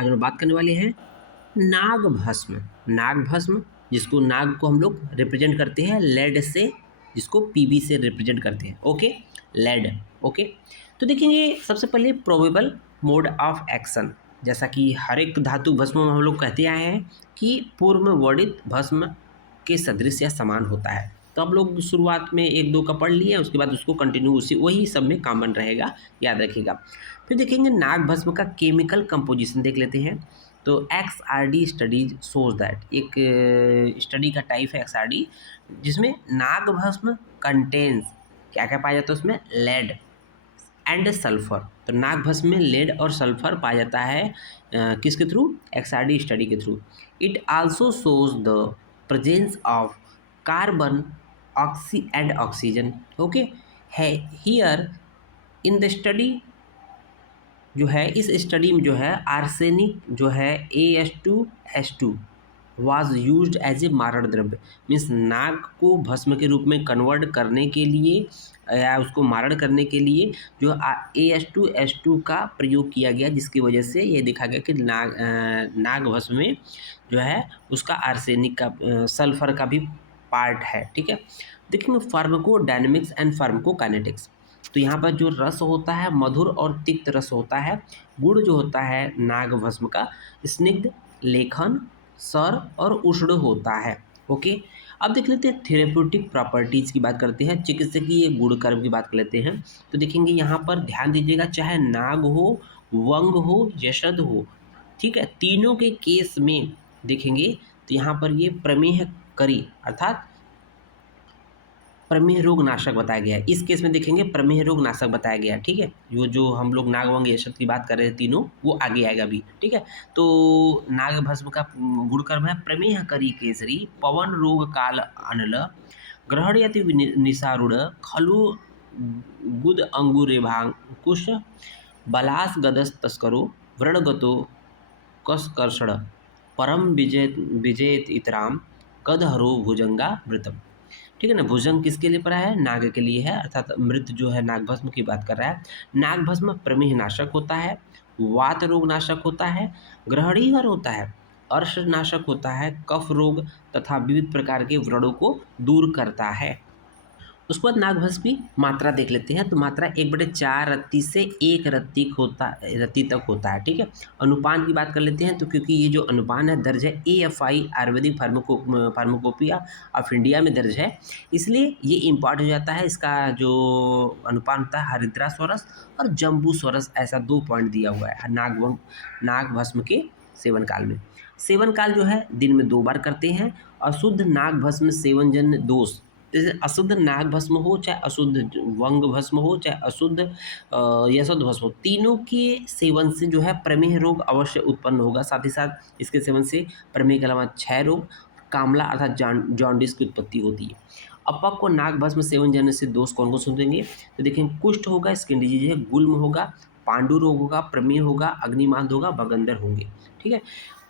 आज हम बात करने वाले हैं नाग भस्म। नाग भस्म जिसको नाग को हम लोग रिप्रेजेंट करते हैं लेड से, जिसको पीबी से रिप्रेजेंट करते हैं। Okay, lead. ओके, तो देखेंगे सबसे पहले प्रोबेबल मोड ऑफ एक्शन। जैसा कि हर एक धातु भस्म में हम लोग कहते आए हैं कि पूर्व में वर्णित भस्म के सदृश या समान होता है। तो आप लोग शुरुआत में एक दो का पढ़ लिए, उसके बाद उसको कंटिन्यू उसी वही सब में कॉमन रहेगा, याद रखिएगा। फिर देखेंगे नाग भस्म का केमिकल कंपोजिशन देख लेते हैं। तो XRD स्टडीज सोच दैट, एक स्टडी का टाइप है XRD, जिसमें नाग भस्म कंटेन्स क्या क्या पाया जाता है उसमें, लेड एंड सल्फर। तो नाग भस्म में लेड और सल्फर पाया जाता है किसके थ्रू, XRD स्टडी के through. It also shows the presence of carbon oxy and oxygen. Okay, है हियर इन द स्टडी जो है, इस स्टडी में जो है आर्सेनिक जो है AS2S2 was used as a मारक द्रव्य। मीन्स नाग को भस्म के रूप में कन्वर्ट करने के लिए या उसको मारण करने के लिए जो AS2S2 का प्रयोग किया गया, जिसकी वजह से ये देखा गया कि नाग भस्म में जो है उसका आर्सेनिक का सल्फर का भी पार्ट है। ठीक है, देखेंगे फार्माकोडायनेमिक्स एंड फार्माकोकाइनेटिक्स। तो यहाँ पर जो रस होता है मधुर और तिक्त रस होता है। गुण जो होता है नाग भस्म का स्निग्ध, लेखन, सर और उष्ण होता है। ओके, अब देख लेते हैं थेरेप्यूटिक प्रॉपर्टीज़ की बात करते हैं, चिकित्सकीय गुण कर्म की बात कर लेते हैं। तो देखेंगे यहाँ पर ध्यान दीजिएगा, चाहे नाग हो, वंग हो, यशद हो, ठीक है, तीनों के केस में देखेंगे तो यहाँ पर ये प्रमेह करी अर्थात प्रमेह रोग नाशक बताया गया है। इस केस में देखेंगे प्रमेह रोग नाशक बताया गया है। ठीक है, जो हम लोग नागवंग यशद की बात कर रहे हैं तीनों, वो आगे आएगा अभी। ठीक है, तो नाग भस्म का गुणकर्म है प्रमेह करी केसरी, पवन रोग काल अनल, ग्रहण यति निसारूढ़, खलु गुद अंगुरेभांकुश, बलास गदस तस्करो, व्रणगतो कसकर्षण, परम विजयत इतराम, कदहरो भुजंगा मृतम। ठीक है ना, भुजंग किसके लिए पड़ा है, नाग के लिए है, अर्थात मृत जो है नाग भस्म की बात कर रहा है। नाग भस्म प्रमेह नाशक होता है, वात रोग नाशक होता है, ग्रहणीवर होता है, अर्श नाशक होता है, कफ रोग तथा विविध प्रकार के व्रणों को दूर करता है। उसके बाद नाग भस्म की मात्रा देख लेते हैं। तो मात्रा 1/4 रत्ती से 1 रत्ती तक होता है। ठीक है, अनुपान की बात कर लेते हैं। तो क्योंकि ये जो अनुपान है दर्ज है AFI Ayurvedic pharmacopoeia of India में दर्ज है, इसलिए ये इम्पॉर्ट हो जाता है। इसका जो अनुपान होता है हरिद्रा स्वरस और जम्बू स्वरस, ऐसा 2 पॉइंट दिया हुआ है नाग भस्म के सेवन काल में। सेवन काल जो है दिन में 2 बार करते हैं। अशुद्ध नाग भस्म सेवन जन्य दोष, जैसे अशुद्ध नाग भस्म हो, चाहे अशुद्ध वंग भस्म हो, चाहे अशुद्ध यशोद भस्म हो, तीनों के सेवन से जो है प्रमेह रोग अवश्य उत्पन्न होगा। साथ ही साथ इसके सेवन से प्रमेह के अलावा क्षय रोग, कामला अर्थात जॉन्डिस की उत्पत्ति होती है। अपक को नाग भस्म सेवन जन्य से दोष कौन कौन सुनेंगे, तो देखें कुष्ठ होगा, स्किन डिजीज है, गुल्म होगा, पांडु रोग होगा, प्रमेह होगा, अग्निमांद होगा, बगंदर होंगे। ठीक है,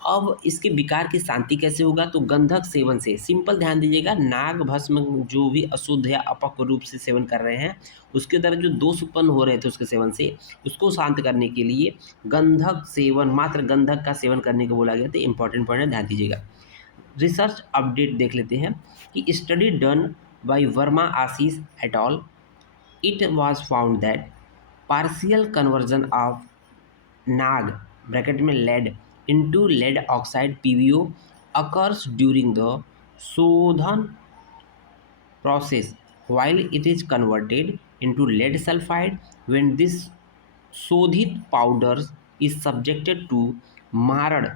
अब इसके विकार की शांति कैसे होगा, तो गंधक सेवन से। सिंपल ध्यान दीजिएगा, नाग भस्म जो भी अशुद्ध या अपक्व रूप से सेवन कर रहे हैं, उसके द्वारा जो दोष उत्पन्न हो रहे थे उसके सेवन से, उसको शांत करने के लिए गंधक सेवन, मात्र गंधक का सेवन करने को बोला गया। तो इंपॉर्टेंट पॉइंट है, ध्यान दीजिएगा। रिसर्च अपडेट देख लेते हैं कि study done by Verma Ashish at all, it was found that partial conversion of Nag bracket में lead into lead oxide PbO occurs during the शोधन process while it is converted into lead sulfide when this शोधित powder is subjected to मारण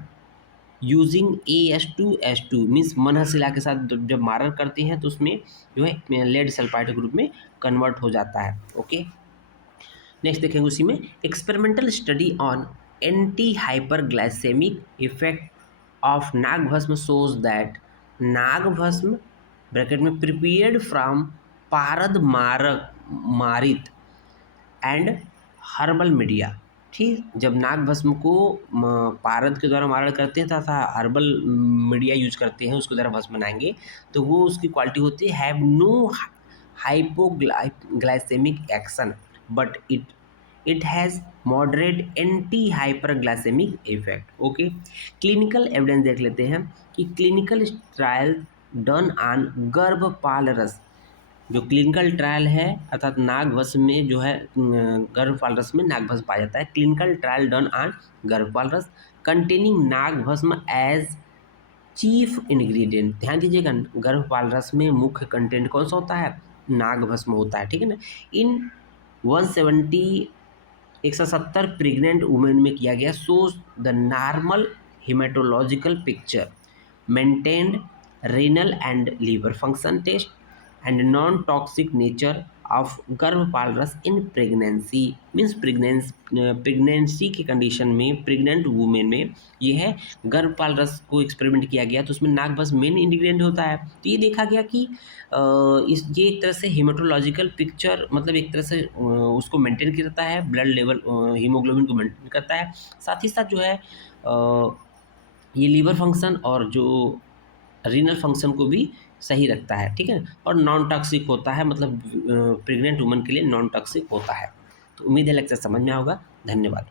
using AS2S2 means मनहशिला के साथ जब मारण करते हैं तो उसमें जो है लेड सल्फाइड के रूप में कन्वर्ट हो जाता है। ओके, नेक्स्ट देखेंगे उसी में experimental study on anti hyperglycaemic effect of Nag Bhasma shows that नाग भस्म ब्रैकेट में प्रिपेयर्ड फ्रॉम पारद मारित एंड हर्बल मीडिया। ठीक, जब नाग भस्म को पारद के द्वारा मारण करते हैं तथा हर्बल मीडिया यूज करते हैं उसके द्वारा भस्म बनाएंगे, तो वो उसकी क्वालिटी होती है have no hypoglycaemic action but it it has moderate anti hyperglycaemic effect. Okay, clinical evidence देख लेते हैं कि क्लिनिकल ट्रायल डन ऑन गर्भपाल रस, जो क्लिनिकल ट्रायल है अर्थात नागभस्म में जो है गर्भपाल रस में नागभस्म पाया जाता है। क्लिनिकल ट्रायल डन ऑन गर्भपाल रस कंटेनिंग नागभस्म एज चीफ इंग्रेडिएंट। ध्यान दीजिएगा, गर्भपाल रस में मुख्य कंटेंट कौन सा होता है? नागभस्म होता है, ठीक है ना। इन 170 170 प्रेग्नेंट वुमेन में किया गया, shows the normal haematological picture, maintained renal and liver function test and non-toxic nature of गर्भपाल रस इन प्रेगनेंसी। मीन्स प्रेगनेंसी की कंडीशन में प्रेग्नेंट वुमेन में ये है गर्भपाल रस को एक्सपेरिमेंट किया गया, तो उसमें नागभस्म मेन इंग्रेडिएंट होता है। तो ये देखा गया कि ये एक तरह से हेमेटोलॉजिकल पिक्चर, मतलब एक तरह से उसको मेंटेन करता है, ब्लड लेवल हीमोग्लोबिन को मेंटेन करता है, साथ ही साथ जो है ये लीवर फंक्शन और जो रीनल फंक्शन को भी सही रखता है, ठीक है। और नॉन टॉक्सिक होता है, मतलब प्रेग्नेंट वुमन के लिए नॉन टॉक्सिक होता है। तो उम्मीद है लेक्चर समझ में आएगा। धन्यवाद।